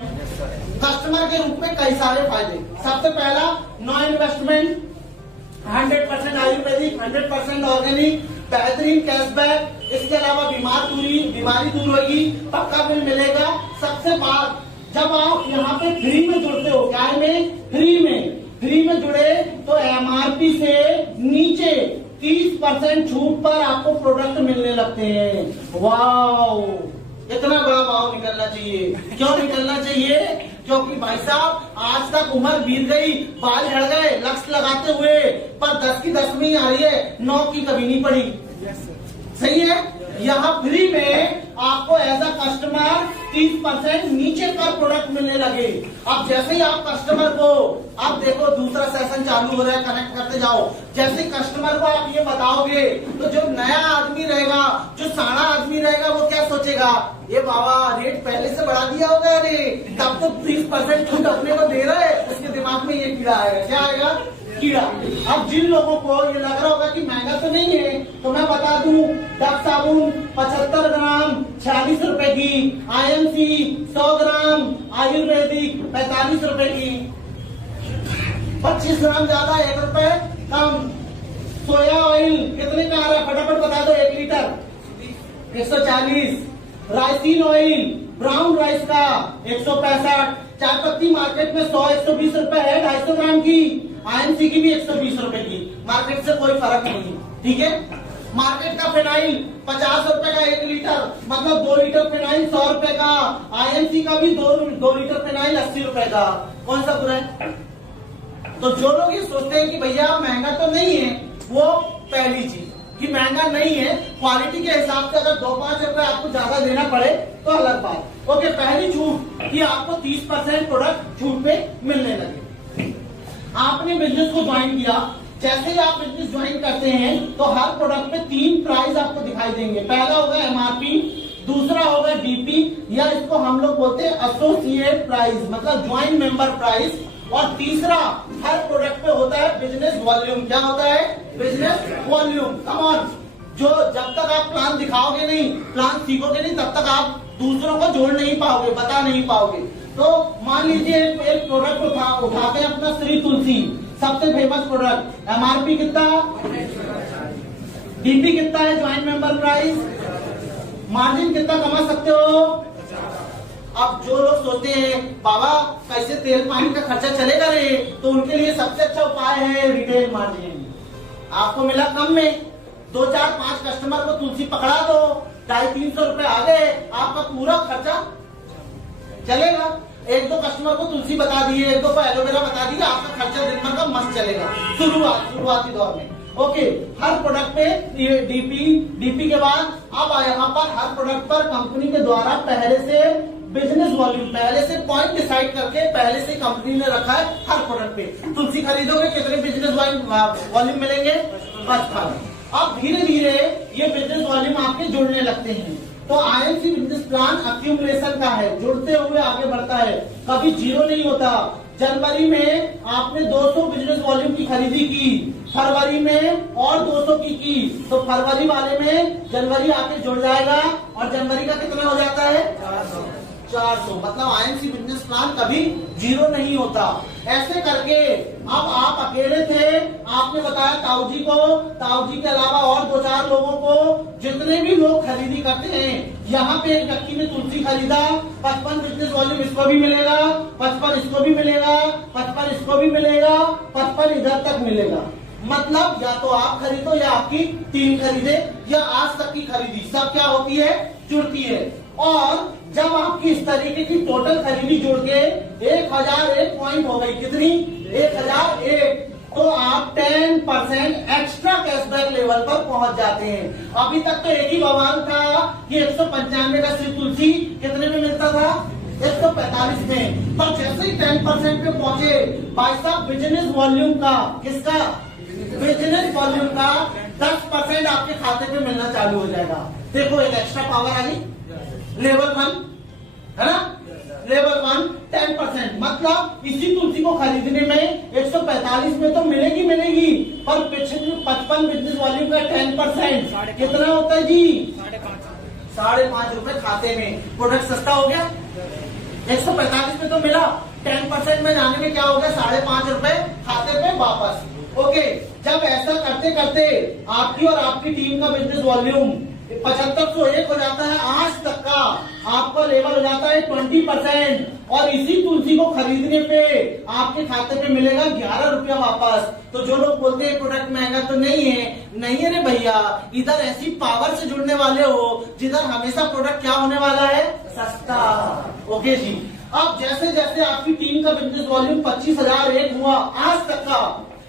Customer के रूप में कई सारे फायदे। सबसे पहला, नो इन्वेस्टमेंट, 100% आयुर्वेदिक, 100% ऑर्गेनिक, बेहतरीन कैशबैक। इसके अलावा बीमारी दूर होगी, पक्का बिल मिलेगा। सबसे बाद जब आप यहाँ पे फ्री में जुड़ते हो, क्या में फ्री में जुड़े तो एमआरपी से नीचे 30% छूट पर आपको प्रोडक्ट मिलने लगते हैं। वाओ, इतना बड़ा भाव निकलना चाहिए। क्यों निकलना चाहिए? क्योंकि भाई साहब आज तक उम्र बीत गई, बाल झड़ गए लक्ष्य लगाते हुए, पर 10 की 10 में ही आ रही है, 9 की कभी नहीं पड़ी। सही है। यहाँ फ्री में आपको एज अ कस्टमर 30% नीचे पर प्रोडक्ट मिलने लगे। अब जैसे ही आप कस्टमर को, अब देखो दूसरा सेशन चालू हो रहा है, कनेक्ट करते जाओ। जैसे कस्टमर को आप ये बताओगे तो जो नया आदमी रहेगा, जो साड़ा आदमी रहेगा, वो क्या सोचेगा, ये बाबा रेट पहले से बढ़ा दिया होगा, अरे तब तो 30% छूट अपने को दे रहा है। उसके दिमाग में ये कीड़ा आएगा। क्या आएगा? कीड़ा। अब जिन लोगों को ये लग रहा होगा कि महंगा तो नहीं है, तो मैं बता दूं, डब साबुन 75 ग्राम 46 रुपए की, IMC 100 ग्राम आयुर्वेदिक 45 रुपए की, 25 ग्राम ज्यादा 1 रुपए कम। सोया ऑयल कितने का आ रहा है फटाफट बता दो, 1 litre 140। Ricin oil brown rice का 165। चाय पत्ती मार्केट में 100-120 रुपए है 250 ग्राम की। IMC की भी 120 रुपए की। मार्केट से कोई फर्क नहीं। ठीक है। मार्केट का फिनाइल 50 रुपए का 1 लीटर, मतलब 2 लीटर फिनाइल 100 रुपए का। IMC का भी 2 लीटर फिनाइल 80 रुपए का। कौन सा बुरा है? तो जो लोग ये सोचते हैं कि भैया महंगा तो नहीं है, वो पहली चीज कि महंगा नहीं है, क्वालिटी के हिसाब से अगर 2-5 रुपए आपको ज्यादा देना पड़े तो अलग बात। ओके, पहली छूट कि आपको 30% प्रोडक्ट छूट पे मिलने लगे। आपने बिजनेस को ज्वाइन किया, जैसे ही आप बिजनेस ज्वाइन करते हैं तो हर प्रोडक्ट पे 3 प्राइस आपको दिखाई देंगे। पहला होगा MRP, दूसरा होगा DP, या इसको हम लोग बोलते हैं एसोसिएट प्राइस, मतलब ज्वाइन मेंबर प्राइस, और तीसरा हर प्रोडक्ट पे होता है बिजनेस वॉल्यूम। क्या होता है? Business volume. कम ऑन, जो जब तक आप प्लान दिखाओगे नहीं, प्लान सीखोगे नहीं, तब तक आप दूसरों को जोड़ नहीं पाओगे, बता नहीं पाओगे। तो मान लीजिए एक प्रोडक्ट उठाते हैं अपना श्री तुलसी, सबसे फेमस प्रोडक्ट। MRP कितना, DP कितना है ज्वाइंट मेंबर प्राइस, मार्जिन कितना कमा सकते हो। अब जो लोग सोचते हैं बाबा कैसे तेल पानी का खर्चा चलेगा रे, तो उनके लिए सबसे अच्छा उपाय है रिटेल मार्जिन। आपको मिला कम में, 2-4-5 कस्टमर को तुलसी पकड़ा दो, 250-300 रुपए आ गए, आपका पूरा खर्चा चलेगा। 1-2 कस्टमर को तुलसी बता दिए, 1-2 को एलोवेरा बता दिए, आपका खर्चा दिन भर का मस्त चलेगा शुरुआती दौर में। ओके, हर प्रोडक्ट पे डीपी के बाद अब यहाँ पर हर प्रोडक्ट पर कंपनी के द्वारा पहले से बिजनेस वॉल्यूम, पहले से पॉइंट डिसाइड करके पहले से कंपनी ने रखा है हर प्रोडक्ट पे। तुलसी खरीदोगे कितने बिजनेस वॉल्यूम मिलेंगे? 55। अब धीरे धीरे ये बिजनेस वॉल्यूम आपके जुड़ने लगते हैं। तो IMC बिजनेस प्लान अक्यूमुलेशन का है, जुड़ते हुए आगे बढ़ता है, कभी जीरो नहीं होता। जनवरी में आपने 200 बिजनेस वॉल्यूम की खरीदी की, फरवरी में और 200 की, तो फरवरी वाले में जनवरी आके जुड़ जाएगा, और जनवरी का कितना हो जाता है? 400। मतलब IMC बिजनेस प्लान कभी जीरो नहीं होता। ऐसे करके अब आप अकेले थे, आपने बताया ताऊ जी को, ताऊ जी के अलावा और 2-4 लोगों को, जितने भी लोग खरीदी करते हैं, यहाँ पे एक व्यक्ति ने तुलसी खरीदा, 55 बिजनेस वॉल्यूम इसको भी मिलेगा, 55 इसको भी मिलेगा, 55 इसको भी मिलेगा, 55 इधर तक मिलेगा। मतलब या तो आप खरीदो या आपकी टीम खरीदे, या आज तक की खरीदी सब क्या होती है? जुड़ती है। और जब आपकी इस तरीके की टोटल खरीदी जुड़ के 1001 पॉइंट हो गई, कितनी? 1001, तो आप 10% एक्स्ट्रा कैशबैक लेवल पर पहुंच जाते हैं। अभी तक तो एक ही बवाल था कि 195 का श्री तुलसी कितने में मिलता था? 145 में। पर जैसे ही 10% पे पहुंचे, भाई साहब बिजनेस वॉल्यूम का, किसका? बिजनेस वॉल्यूम का 10% आपके खाते पे मिलना चालू हो जाएगा। देखो एक एक्स्ट्रा पावर आ गई, लेवल 1 है ना, लेवल 1 10%। मतलब इसी तुलसी को खरीदने में 145 में तो मिलेगी, पर 55 बिजनेस वॉल्यूम का 10% कितना होता है जी? 5.5 रुपए खाते में। प्रोडक्ट सस्ता हो गया, 145 में तो मिला, 10% में जाने में क्या हो गया, 5.5 रुपए खाते पे वापस। ओके, जब ऐसा करते करते आपकी और आपकी टीम का बिजनेस वॉल्यूम 7501 हो जाता है, आज तक का आपका लेवल हो जाता है 20%, और इसी तुलसी को खरीदने पे आपके खाते पे मिलेगा 11 रुपया वापस। तो जो लोग बोलते हैं प्रोडक्ट महंगा तो नहीं है, नहीं है रे भैया, इधर ऐसी पावर से जुड़ने वाले हो जिधर हमेशा प्रोडक्ट क्या होने वाला है, सस्ता। ओके जी, अब जैसे जैसे आपकी टीम का बिजनेस वॉल्यूम 25,001 हुआ आज तक का,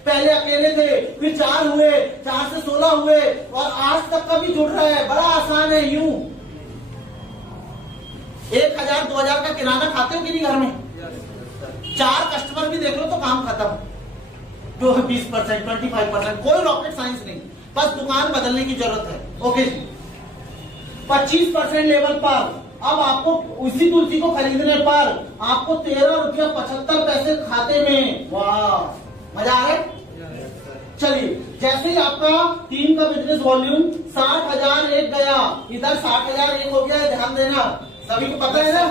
पहले अकेले थे, फिर 4 हुए, 4 से 16 हुए, और आज तक का भी जुड़ रहा है। बड़ा आसान है, यूं 1,000-2,000 का किराना खाते हो कि नहीं घर में, 4 कस्टमर भी देख लो तो काम खत्म। 20%, 25%, कोई रॉकेट साइंस नहीं, बस दुकान बदलने की जरूरत है। ओके जी, 25% लेवल पर अब आपको उसी तुलसी को खरीदने पर आपको 13 रुपया 75 पैसे खाते में। वाह, मजा आ रहा है। चलिए, जैसे ही आपका टीम का बिजनेस वॉल्यूम 60,001 गया, इधर 60,001 हो गया है, ध्यान देना, सभी को पता है ना।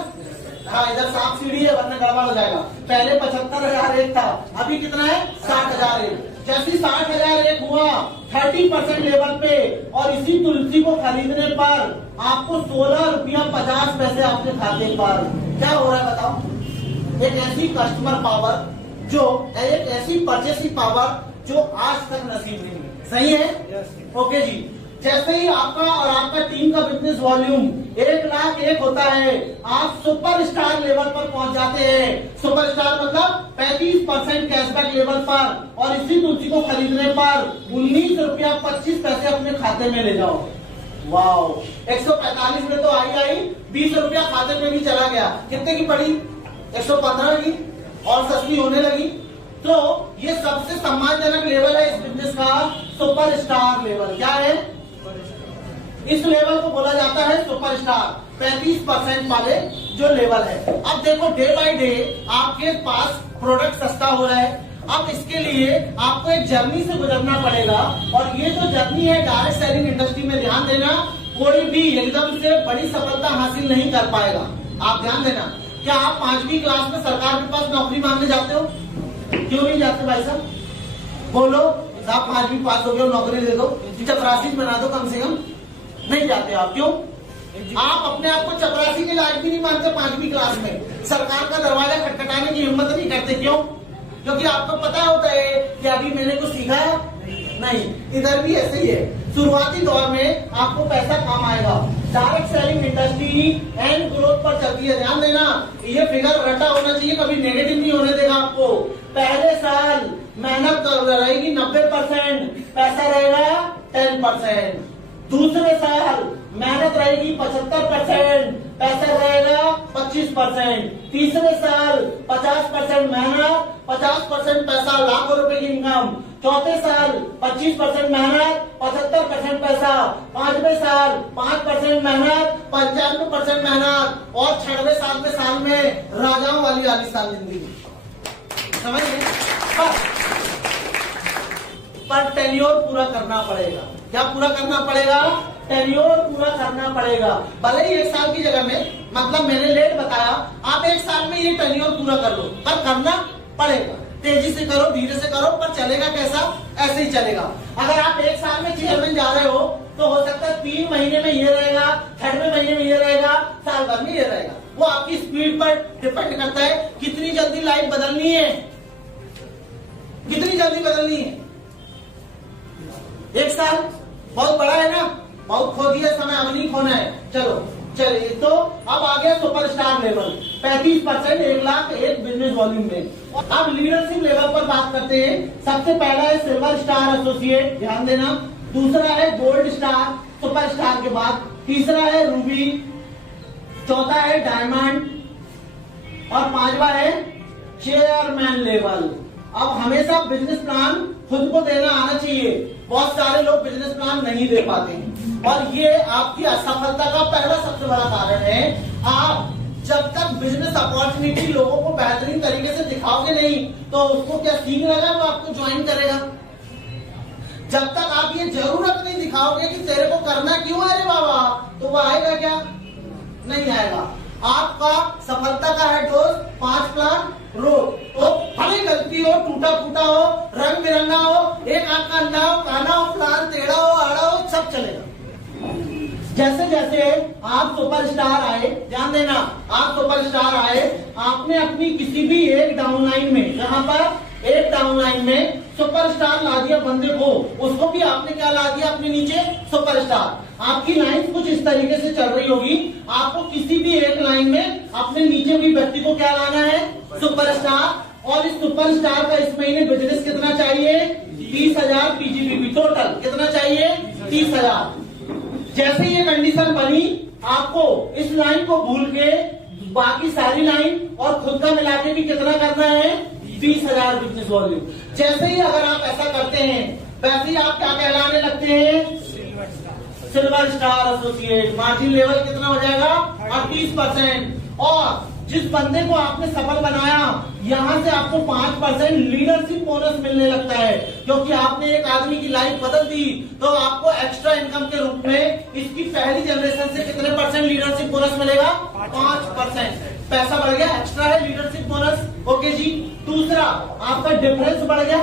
हाँ, इधर 7 सीढ़ी है वरना गड़बड़ हो जाएगा। पहले 75,001 था, अभी कितना है, 60,001। जैसे 60,001 हुआ 30% लेवल पे, और इसी तुलसी को खरीदने पर आपको 16 रुपया 50 पैसे आपके खाते पर। क्या हो रहा है बताओ, एक ऐसी कस्टमर पावर, जो एक ऐसी परचेसिंग पावर जो आज तक नसीब नहीं है। सही है। ओके जी, जैसे ही आपका और आपका टीम का बिजनेस वॉल्यूम 1,01,000 होता है, आप सुपर स्टार लेवल पर पहुंच जाते हैं। सुपर स्टार मतलब 35% कैशबैक लेवल पर, और इसी तुलसी को खरीदने पर 19 रुपया 25 पैसे अपने खाते में ले जाओ। वाओ, 145 में तो आई 20 रुपया खाते में भी चला गया। कितने की पड़ी, 115 की, और सस्ती होने लगी। तो ये सबसे सम्मानजनक लेवल है इस बिजनेस का, सुपर स्टार लेवल। क्या है, इस लेवल को बोला जाता है सुपर स्टार, 35% वाले जो लेवल है। अब देखो, डे बाय डे आपके पास प्रोडक्ट सस्ता हो रहा है। अब इसके लिए आपको एक जर्नी से गुजरना पड़ेगा, और ये जो जर्नी है डायरेक्ट सेलिंग इंडस्ट्री में, ध्यान देना, कोई भी एकदम से बड़ी सफलता हासिल नहीं कर पाएगा। आप ध्यान देना, क्या आप 5वीं क्लास में सरकार के पास नौकरी मांगने जाते हो? क्यों नहीं जाते भाई साहब, बोलो साहब 5वीं पास हो गए, नौकरी दे दो, चपरासी बना दो कम से कम। नहीं जाते आप, क्यों? आप अपने आप को चपरासी के लायक भी नहीं मानते 5वीं क्लास में, सरकार का दरवाजा खटखटाने की हिम्मत नहीं करते। क्यों? क्योंकि आपको पता होता है कि अभी मैंने कुछ सीखा है नहीं। इधर भी ऐसे ही है, शुरुआती दौर में आपको पैसा कम आएगा। Direct selling industry and growth पर चलती है। ध्यान देना, ये फिगर रटा होना चाहिए, कभी नेगेटिव नहीं होने देगा आपको। पहले साल मेहनत रहेगी 90%, पैसा रहेगा 10%। दूसरे साल मेहनत रहेगी 75%, पैसा रहेगा 25%। तीसरे साल 50% मेहनत, 50% पैसा, लाखों रुपए की इनकम। चौथे साल 25% मेहनत, 75% पैसा। 5वें साल 5% मेहनत, 95% मेहनत, और 6वें साल में राजाओं वाली आलीशान जिंदगी। समझ गए? पर टेन्योर पूरा करना पड़ेगा। क्या पूरा करना पड़ेगा? टेन्योर पूरा करना पड़ेगा। भले ही 1 साल की जगह में, मतलब मैंने लेट बताया, आप 1 साल में ये टेन्योर पूरा कर लो, पर करना पड़ेगा। तेजी से करो, धीरे से करो, पर चलेगा कैसा? ऐसे ही चलेगा। अगर आप 1 साल में चेयरमैन जा रहे हो तो हो सकता है 3 महीने में ये रहेगा, 6वें महीने में ये रहेगा, साल भर में ये रहेगा। वो आपकी स्पीड पर डिपेंड करता है, कितनी जल्दी लाइफ बदलनी है, कितनी जल्दी बदलनी है। 1 साल बहुत बड़ा है ना, बहुत खो दिया समय, अब नहीं खोना है। चलो चलिए, तो अब आ गया सुपरस्टार लेवल, 35%, 1,01,000 बिजनेस वॉल्यूम में। अब लीडरशिप लेवल पर बात करते हैं। सबसे पहला है सिल्वर स्टार एसोसिएट, ध्यान देना। दूसरा है गोल्ड स्टार, सुपरस्टार के बाद। तीसरा है रूबी, चौथा है डायमंड, और 5वां है चेयरमैन लेवल। अब हमेशा बिजनेस प्लान खुद को देना आना चाहिए। बहुत सारे लोग बिजनेस प्लान नहीं दे पाते हैं, और ये आपकी असफलता का पहला सबसे बड़ा कारण है। आप जब तक बिजनेस अपॉर्चुनिटी लोगों को बेहतरीन तरीके से दिखाओगे नहीं, तो उसको क्या सीख लगा, वो आपको ज्वाइन करेगा। जब तक आप ये जरूरत नहीं दिखाओगे कि तेरे को करना क्यों है रे बाबा, तो वो आएगा क्या? नहीं आएगा। आपका सफलता का है डोज 5 प्लांट रोड। तो भले गलती हो, टूटा फूटा हो, रंग बिरंगा हो, एक आंख का अंधा हो, काना हो, प्लान टेढ़ा हो, आड़ा हो, सब चलेगा। जैसे जैसे आप सुपरस्टार आए, ध्यान देना, आप सुपरस्टार आए, आपने अपनी किसी भी एक डाउनलाइन में, जहां पर एक डाउनलाइन में सुपरस्टार ला दिया बंदे को, उसको भी आपने क्या ला दिया अपने नीचे सुपरस्टार। आपकी लाइन कुछ इस तरीके से चल रही होगी, आपको किसी भी एक लाइन में अपने नीचे भी व्यक्ति को क्या लाना है, सुपरस्टार। और इस सुपरस्टार का इस महीने बिजनेस कितना चाहिए, 30,000 पीजीबीपी टोटल कितना चाहिए, 30,000। जैसे ये कंडीशन बनी, आपको इस लाइन को भूल के बाकी सारी लाइन और खुद का मिला के भी कितना करना है, 20,000 बिजनेस वॉल्यूम। जैसे ही अगर आप ऐसा करते हैं, वैसे ही आप क्या कहलाने लगते हैं, silver star associate. Margin level कितना हो जाएगा, 38%। और जिस बंदे को आपने सफल बनाया, यहाँ से आपको 5% लीडरशिप बोनस मिलने लगता है, क्योंकि आपने एक आदमी की लाइफ बदल दी। तो आपको एक्स्ट्रा इनकम के रूप में इसकी पहली जनरेशन से कितने परसेंट लीडरशिप बोनस मिलेगा, 5%। पैसा बढ़ गया, एक्स्ट्रा है लीडरशिप बोनस। ओके जी। दूसरा, आपका डिफरेंस बढ़ गया,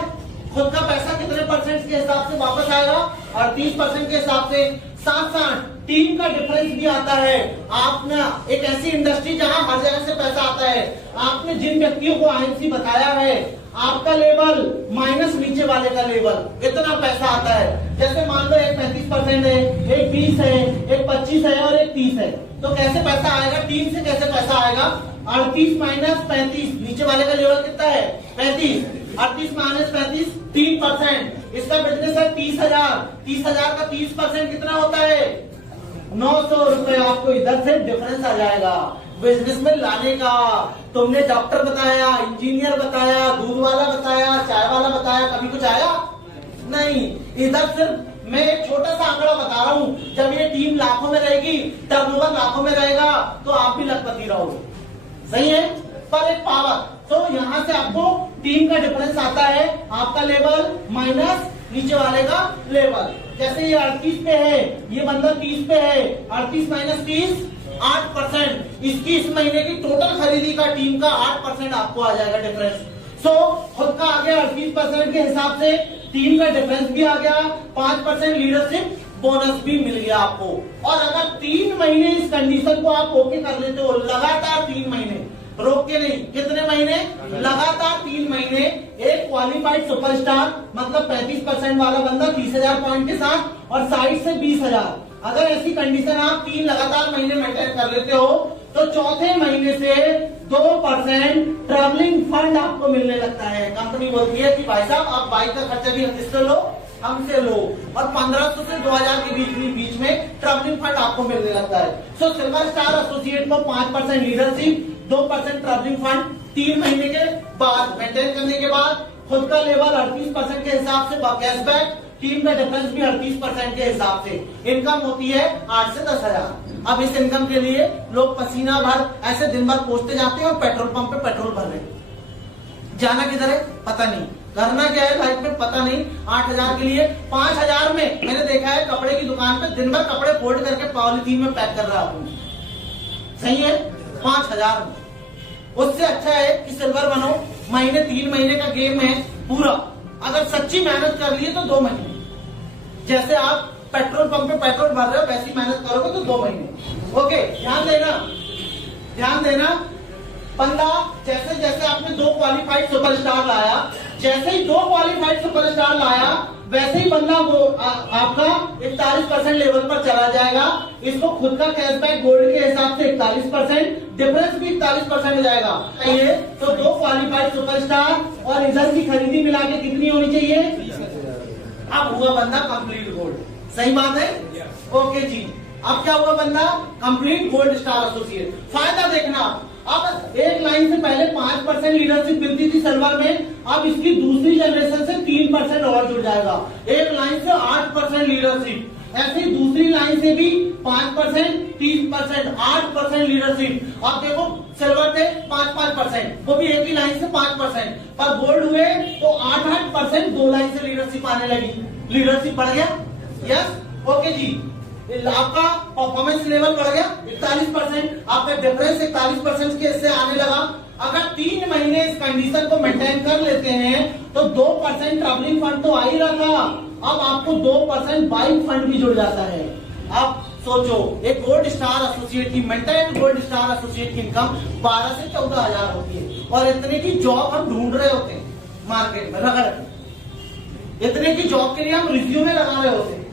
खुद का पैसा कितने परसेंट के हिसाब से वापस आएगा, 38% के हिसाब से। साथ साथ टीम का डिफरेंस भी आता है। आपने एक ऐसी इंडस्ट्री जहां हर जगह से पैसा आता है, आपने जिन व्यक्तियों को आईएमसी बताया है, आपका लेवल माइनस नीचे वाले का लेवल, इतना पैसा आता है। जैसे मान लो एक 35% है, एक 20 है, एक 25 है और एक 30 है, तो कैसे पैसा आएगा, टीम से कैसे पैसा आएगा, 38 माइनस 35, नीचे वाले का लेवल कितना है, 35, 38 माइनस 35, 3%। इसका बिजनेस है 30,000, 30,000 का 30% कितना होता है, 900 रुपए। आपको इधर से डिफरेंस आ जाएगा बिजनेस में लाने का। तुमने डॉक्टर बताया, इंजीनियर बताया, दूध वाला बताया, चाय वाला बताया, कभी कुछ आया नहीं। इधर सिर्फ मैं एक छोटा सा आंकड़ा बता रहा हूँ, जब ये टीम लाखों में रहेगी, टर्नओवर लाखों में रहेगा, तो आप भी लखपति रहोगे। सही है, पर एक पावर। तो यहाँ से आपको टीम का डिफरेंस आता है, आपका लेवल माइनस नीचे वाले का लेवल। जैसे ये 38 पे है, ये बंदा 30 पे है, 38 माइनस 30, 8%। इसकी इस महीने की टोटल खरीदी का टीम का 8% आपको आ जाएगा डिफरेंस। सो खुद का आ गया 38% के हिसाब से, टीम का डिफरेंस भी आ गया, 5% लीडरशिप बोनस भी मिल गया आपको। और अगर 3 महीने इस कंडीशन को आप ओके कर लेते हो, लगातार 3 महीने, रोक के नहीं, कितने महीने, लगातार 3 महीने, एक क्वालिफाइड सुपरस्टार मतलब 35% वाला बंदा 30,000 पॉइंट के साथ और साइड से 20,000। अगर ऐसी कंडीशन आप 3 लगातार महीने मेंटेन कर लेते हो, तो चौथे महीने से 2% ट्रैवलिंग फंड आपको मिलने लगता है। कंपनी बोलती है कि भाई साहब आप बाइक का खर्चा भी किससे लो, हमसे लो, और 1500 से 2000 के बीच में ट्रैवलिंग फंड आपको मिलने लगता है। सो सिल्वर स्टार एसोसिएट को 5% लीडरशिप, 2% ट्रैवलिंग फंड, 3 महीने के बाद मेंटेन करने के बाद खुद का लेवल 38% के हिसाब से कैशबैक, टीम का डिफरेंस भी 38% के हिसाब से। इनकम होती है 8 से 10,000। अब इस इनकम के लिए लोग पसीना भर ऐसे दिन भर पहुंचते जाते हैं और पेट्रोल पंप पे पेट्रोल भर रहे हैं। जाना किधर है पता नहीं, करना क्या है लाइफ में पता नहीं। 8,000 के लिए 5,000 में मैंने देखा है कपड़े की दुकान पे दिन भर कपड़े फोल्ड करके पॉलिथीन में पैक कर रहा हूं। सही है, 5,000 में। उससे अच्छा है कि सिल्वर बनो, महीने 3 महीने का गेम है पूरा। अगर सच्ची मेहनत कर लिए तो 2 महीने, जैसे आप पेट्रोल पंप पे पेट्रोल भर रहे हो वैसी मेहनत करोगे तो 2 महीने। ओके, ध्यान देना, ध्यान देना। बंदा जैसे जैसे आपने 2 क्वालिफाइड सुपरस्टार लाया, जैसे ही 2 क्वालिफाइड सुपरस्टार लाया, वैसे ही बंदा वो आपका 41% लेवल पर चला जाएगा। इसको खुद का कैशबैक गोल्ड के हिसाब से 41%, डिफरेंस भी 41% हो जाएगा। ये तो 2 क्वालिफाइड सुपरस्टार और इधर की खरीदी मिला के कितनी होनी चाहिए, अब हुआ बंदा कंप्लीट गोल्ड। सही बात है, ओके जी। अब क्या हुआ बंदा कंप्लीट गोल्ड स्टार एसोसिएट। फायदा देखना, अब एक लाइन से पहले 5% लीडरशिप मिलती थी सिल्वर में, अब इसकी दूसरी जनरेशन से 3% और जुड़ जाएगा। एक लाइन से 8% लीडरशिप, ऐसे दूसरी लाइन से भी 5%, 3%, 8% लीडरशिप। अब देखो सिल्वर थे 5-5%, वो भी एक ही लाइन से 5%, पर गोल्ड हुए तो 8-8% 2 लाइन से लीडरशिप आने लगी। लीडरशिप बढ़ गया, यस, ओके जी। आपका परफॉर्मेंस लेवल बढ़ गया 41%, आपका डिफरेंस 41% के इससे आने लगा। अगर 3 महीने इस कंडीशन को मेंटेन कर लेते हैं तो 2% ट्रैवलिंग फंड तो आ ही रहा था, अब आपको 2% बाइक फंड भी जुड़ जाता है। आप सोचो, एक गोल्ड स्टार एसोसिएट की मेंटेन गोल्ड स्टार एसोसिएट की इनकम 12 से 14 हजार होती है, और इतने की जॉब हम ढूंढ रहे होते हैं मार्केट में रगड़, इतने की जॉब के लिए हम रिज्यूमे लगा रहे होते हैं।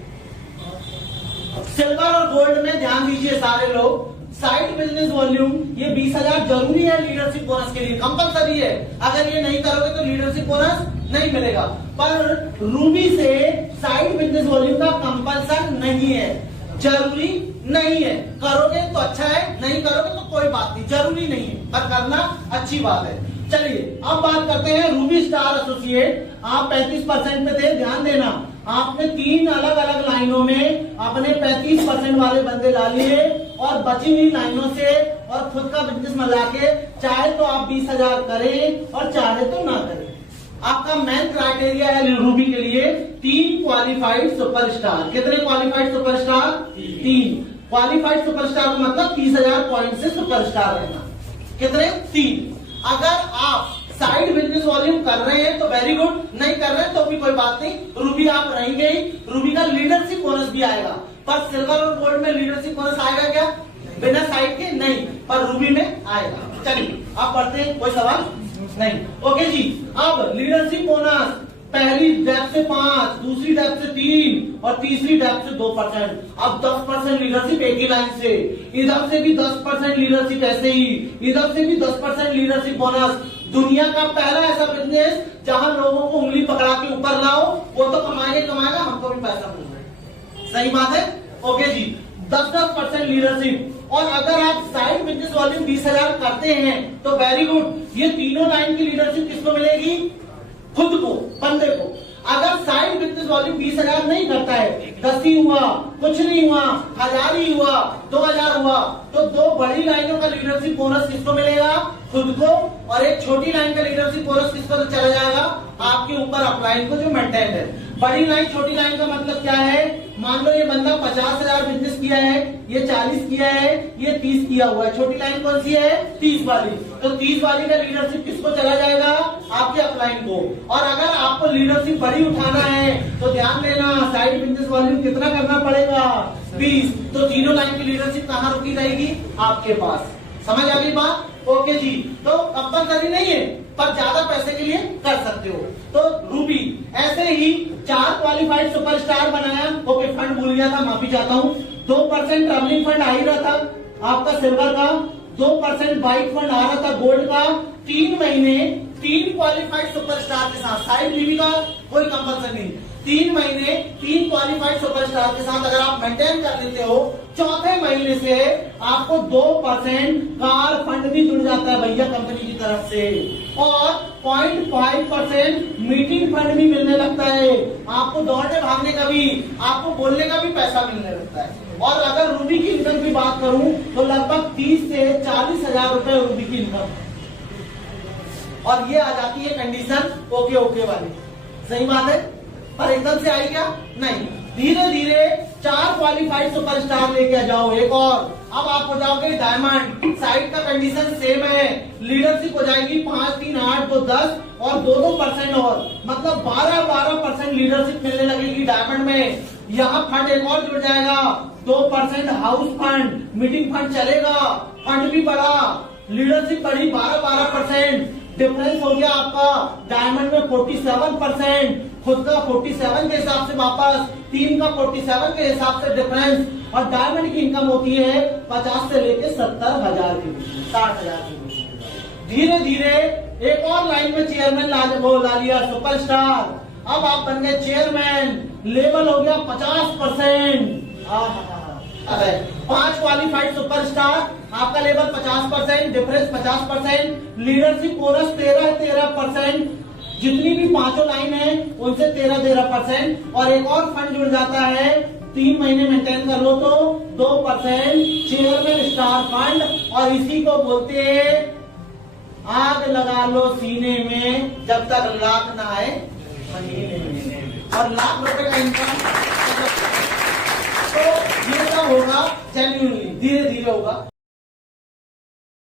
सिल्वर और गोल्ड में ध्यान दीजिए सारे लोग, साइड बिजनेस वॉल्यूम ये 20,000 जरूरी है लीडरशिप बोनस के लिए, कंपलसरी है। अगर ये नहीं करोगे तो लीडरशिप बोनस नहीं मिलेगा। पर रूबी से साइड बिजनेस वॉल्यूम का कंपल्सन नहीं है, जरूरी नहीं है। करोगे तो अच्छा है, नहीं करोगे तो कोई बात नहीं, जरूरी नहीं है, पर करना अच्छी बात है। चलिए अब बात करते हैं रूबी स्टार एसोसिएट। आप 35% पे थे, ध्यान देना, आपने 3 अलग अलग लाइनों में अपने 35% वाले बंदे डालिए और बची हुई लाइनों से और खुद का बिजनेस मिला के चाहे तो आप 20,000 करें और चाहे तो ना करें। आपका मेन क्राइटेरिया है रूबी के लिए 3 क्वालिफाइड सुपरस्टार। कितने क्वालिफाइड सुपरस्टार? 3 क्वालिफाइड सुपरस्टार का मतलब 30,000 पॉइंट से सुपरस्टार रहना। कितने? 3। अगर आप साइड बिजनेस वॉल्यूम कर रहे हैं तो वेरी गुड, नहीं कर रहे हैं तो भी कोई बात नहीं, रूबी आप रहेंगे। रूबी का लीडरशिप बोनस भी आएगा, पर सिल्वर और गोल्ड में लीडरशिप बोनस आएगा क्या? बिना साइड के नहीं, पर रूबी में आएगा। चलिए आप पढ़ते हैं, कोई सवाल नहीं? ओके जी। अब लीडरशिप बोनस पहली डेप्थ से 5, दूसरी डेप्थ से 3 और तीसरी डेप्थ से 2%। अब 10% लीडरशिप एक ही लाइन से, इधर से भी 10% लीडरशिप ऐसे ही, इधर से भी 10% लीडरशिप बोनस। दुनिया का पहला ऐसा बिजनेस जहां लोगों को उंगली पकड़ा के ऊपर लाओ, वो तो कमाएगा, हमको भी पैसा मिल रहा है। सही बात है? ओके जी। 10% लीडरशिप। और अगर आप साइड बिजनेस वॉल्यूम 20,000 करते हैं तो वेरी गुड, ये तीनों लाइन की लीडरशिप किसको मिलेगी? खुद को, बंदे को। अगर साइड बिजनेस वॉल्यूम 20,000 नहीं करता है, 10 ही हुआ, कुछ नहीं हुआ, 1000 ही हुआ, 2000 हुआ, तो 2 बड़ी लाइनों का लीडरशिप बोनस किसको मिलेगा? खुद को। और एक छोटी लाइन का लीडरशिप बोनस किसको तो चला जाएगा? आपके ऊपर अपलाइन को जो मेंटेन है। बड़ी लाइन छोटी लाइन का मतलब क्या है? मान लो ये बंदा 50,000 बिजनेस किया है, ये 40 किया है, ये 30 किया हुआ है, छोटी लाइन कौन सी है? 30 वाली। तो 30 वाली का लीडरशिप किसको चला जाएगा? आपके अपलाइन को। और अगर आपको लीडरशिप बड़ी उठाना है तो ध्यान देना, साइड बिजनेस वॉल्यूम कितना करना पड़ेगा? 20। तो तीनों लाइन की लीडरशिप कहाँ रुकी रहेगी? आपके पास। समझ आ गई बात? ओके जी। तो कंपलसरी नहीं है, पर ज्यादा पैसे के लिए कर सकते हो। तो रूबी ऐसे ही 4 क्वालिफाइड सुपरस्टार बनाया। ओके, फंड भूल गया था, माफी चाहता हूँ। 2% ट्रैवलिंग फंड आ ही रहा था आपका सिल्वर का, 2% बाइक फंड आ रहा था गोल्ड का। 3 महीने 3 क्वालिफाइड सुपरस्टार के साथ, साइड बीवी का कोई कंपल्सन नहीं, 3 महीने 3 क्वालिफाइड सुपरस्टार के साथ अगर आप मेंटेन कर लेते हो, चौथे महीने से आपको 2% कार फंड भी जुड़ जाता है भैया कंपनी की तरफ से, और 0.5% मीटिंग फंड भी मिलने लगता है। आपको दौड़ने भागने का भी, आपको बोलने का भी पैसा मिलने लगता है। और अगर रूबी की इनकम की बात करूं तो लगभग 30 से 40 हजार रुपए रूबी की इनकम, और ये आ जाती है कंडीशन ओके वाली। सही बात है? पर एकदम से आई क्या? नहीं, धीरे धीरे 4 क्वालिफाइड सुपरस्टार लेके जाओ, एक और। अब आप हो जाओगे डायमंड। साइड का कंडीशन सेम है, लीडरशिप हो जाएगी 5, 3, 8, 2, 10 और 2% और, मतलब 12% लीडरशिप मिलने लगेगी डायमंड में। यहाँ फंड एक और जुड़ जाएगा, 2% हाउस फंड, मीटिंग फंड चलेगा, फंड भी बढ़ा, लीडरशिप बढ़ी 12%। डिफरेंस हो गया आपका डायमंड में 47%, खुद का 47 के हिसाब से वापस, टीम का 47 के हिसाब से डिफरेंस। और डायमंड की इनकम होती है 50 से लेके 70,000 की, 60,000 की। धीरे धीरे एक और लाइन में चेयरमैन ला लिया सुपरस्टार। अब आप बन गए चेयरमैन, लेवल हो गया 50%। 5 क्वालिफाइड सुपरस्टार, आपका लेवल 50%, डिफरेंस 50%, लीडरशिप बोनस 13%, जितनी भी 5 लाइन है उनसे 13%, और एक और फंड जुड़ जाता है। 3 महीने मेंटेन कर लो तो 2% चेयरमैन स्टार फंड, और इसी को बोलते हैं आग लगा लो सीने में जब तक लाख ना आए महीने में। और लाख रुपए का इनकम, तो ये होगा जेन्युइनली, धीरे धीरे होगा।